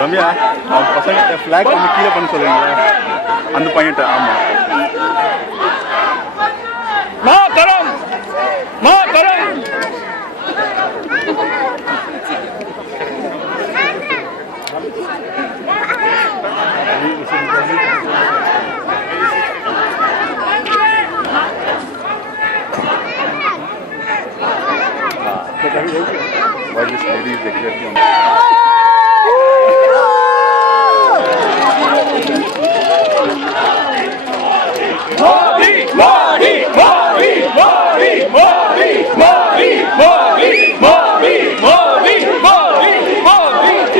ரம்யா அவங்க பசங்க ஃபிளாக் வந்து கீழே பண்ண சொல்லுங்களா அந்த பையன்ட்ட. ஆமா Mataram Mataram. Why this lady is exactly on Modi, Modi, Modi, Modi, Modi, Modi, Modi, Modi, Modi, Modi, Modi, Modi,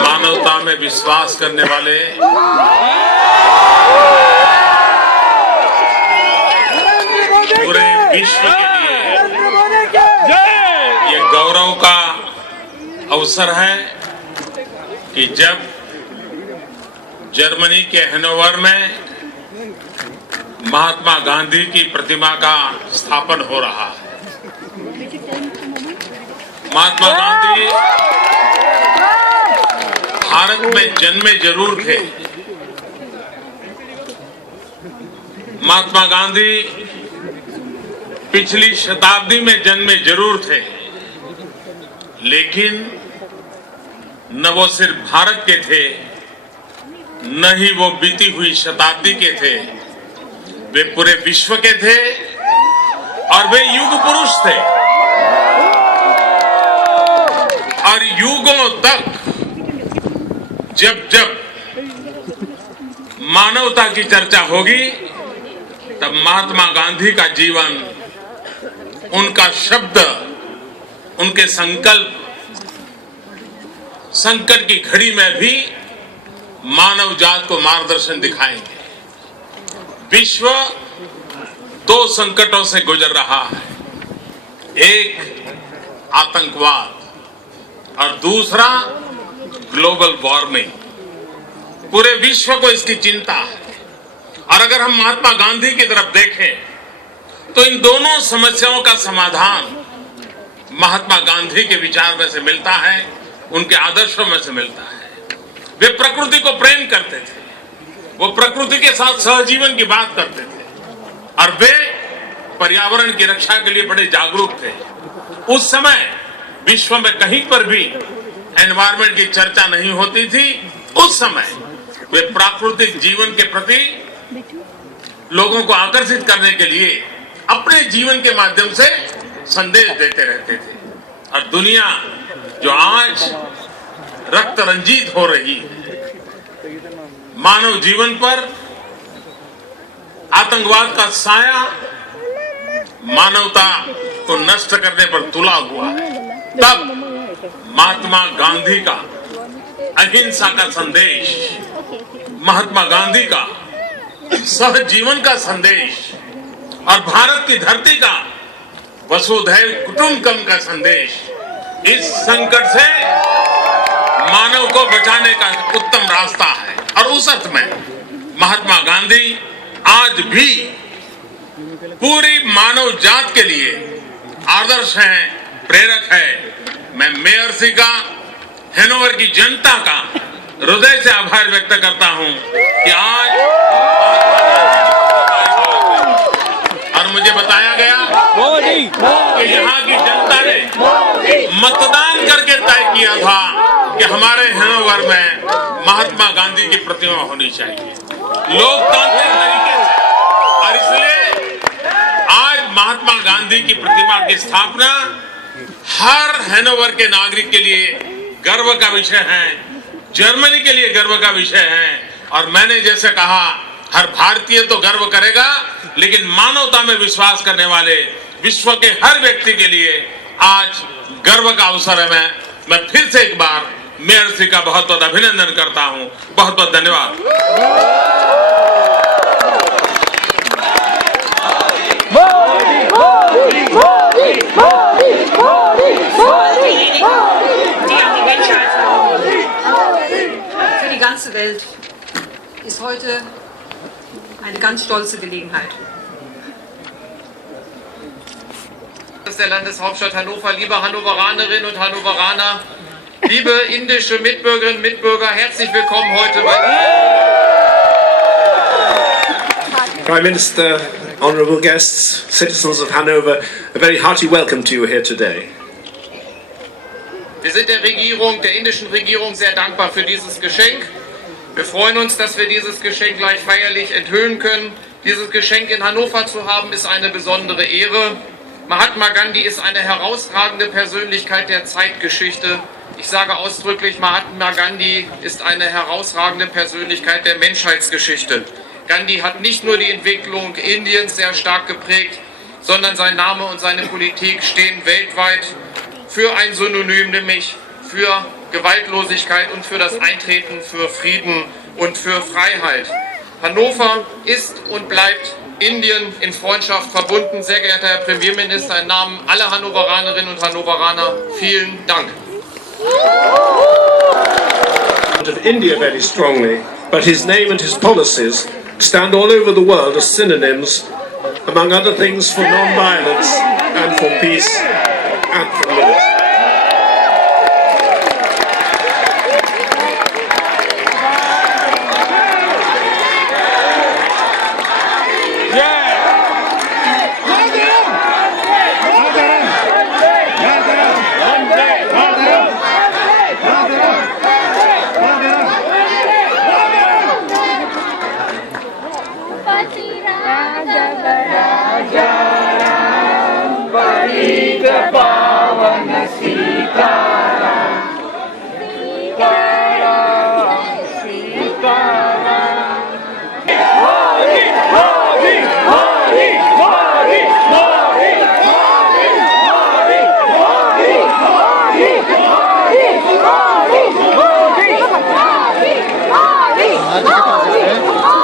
मानवता में विश्वास करने वाले पूरे विश्व के लिए ये गौरव का अवसर है कि जब जर्मनी के हैनोवर में महात्मा गांधी की प्रतिमा का स्थापन हो रहा है। महात्मा गांधी भारत में जन्मे जरूर थे। महात्मा गांधी पिछली शताब्दी में जन्मे जरूर थे, लेकिन न वो सिर्फ भारत के थे, न ही वो बीती हुई शताब्दी के थे, वे पूरे विश्व के थे और वे युग पुरुष थे। और युगों तक जब जब मानवता की चर्चा होगी तब महात्मा गांधी का जीवन, उनका शब्द, उनके संकल्प संकट की घड़ी में भी मानव जात को मार्गदर्शन दिखाएंगे। विश्व दो संकटों से गुजर रहा है, एक आतंकवाद और दूसरा ग्लोबल वार्मिंग। पूरे विश्व को इसकी चिंता है। और अगर हम महात्मा गांधी की तरफ देखें तो इन दोनों समस्याओं का समाधान महात्मा गांधी के विचार में से मिलता है, उनके आदर्शों में से मिलता है। वे प्रकृति को प्रेम करते थे, वो प्रकृति के साथ सहजीवन की बात करते थे और वे पर्यावरण की रक्षा के लिए बड़े जागरूक थे। उस समय विश्व में कहीं पर भी एनवायरमेंट की चर्चा नहीं होती थी। उस समय वे प्राकृतिक जीवन के प्रति लोगों को आकर्षित करने के लिए अपने जीवन के माध्यम से संदेश देते रहते थे। और दुनिया जो आज रक्त रंजित हो रही है, मानव जीवन पर आतंकवाद का साया मानवता को नष्ट करने पर तुला हुआ है, तब महात्मा गांधी का अहिंसा का संदेश, महात्मा गांधी का सहजीवन का संदेश और भारत की धरती का वसुधैव कुटुंबकम का संदेश इस संकट से मानव को बचाने का उत्तम रास्ता है। और उस अर्थ में महात्मा गांधी आज भी पूरी मानव जात के लिए आदर्श हैं, प्रेरक है। मैं मेयर सी का, हैनोवर की जनता का हृदय से आभार व्यक्त करता हूं कि आज और मुझे बताया गया कि यहाँ की जनता ने मतदान करके तय किया था कि हमारे हैनोवर में महात्मा गांधी की प्रतिमा होनी चाहिए, लोकतांत्रिक तरीके से। और इसलिए आज महात्मा गांधी की प्रतिमा की स्थापना हर हैनोवर के नागरिक के लिए गर्व का विषय है, जर्मनी के लिए गर्व का विषय है। और मैंने जैसे कहा, हर भारतीय तो गर्व करेगा, लेकिन मानवता में विश्वास करने वाले विश्व के हर व्यक्ति के लिए आज गर्व का अवसर है। मैं फिर से एक बार मेयर श्री का बहुत बहुत अभिनंदन करता हूं। बहुत बहुत धन्यवाद। Die an die Menschheit für die ganze Welt ist heute eine ganz stolze Gelegenheit. Der Landeshauptstadt Hannover, liebe Hannoveranerinnen und Hannoveraner, liebe indische Mitbürgerinnen und Mitbürger, herzlich willkommen heute bei Prime Minister, honourable guests, citizens of Hanover, a very hearty welcome to you here today. Wir sind der indischen Regierung sehr dankbar für dieses Geschenk. Wir freuen uns, dass wir dieses Geschenk gleich feierlich enthüllen können. Dieses Geschenk in Hannover zu haben, ist eine besondere Ehre. Mahatma Gandhi ist eine herausragende Persönlichkeit der Zeitgeschichte. Ich sage ausdrücklich, Mahatma Gandhi ist eine herausragende Persönlichkeit der Menschheitsgeschichte. Gandhi hat nicht nur die Entwicklung Indiens sehr stark geprägt, sondern sein Name und seine Politik stehen weltweit für ein Synonym, nämlich für Gewaltlosigkeit und für das Eintreten für Frieden und für Freiheit. Hannover ist und bleibt Indien in Freundschaft verbunden. Sehr geehrter Herr Premierminister, im Namen aller Hannoveranerinnen und Hannoveraner, vielen Dank. Of India very strongly, but his name and his policies stand all over the world as synonyms, among other things, for non-violence and for peace and for liberty.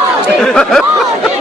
आज के पास है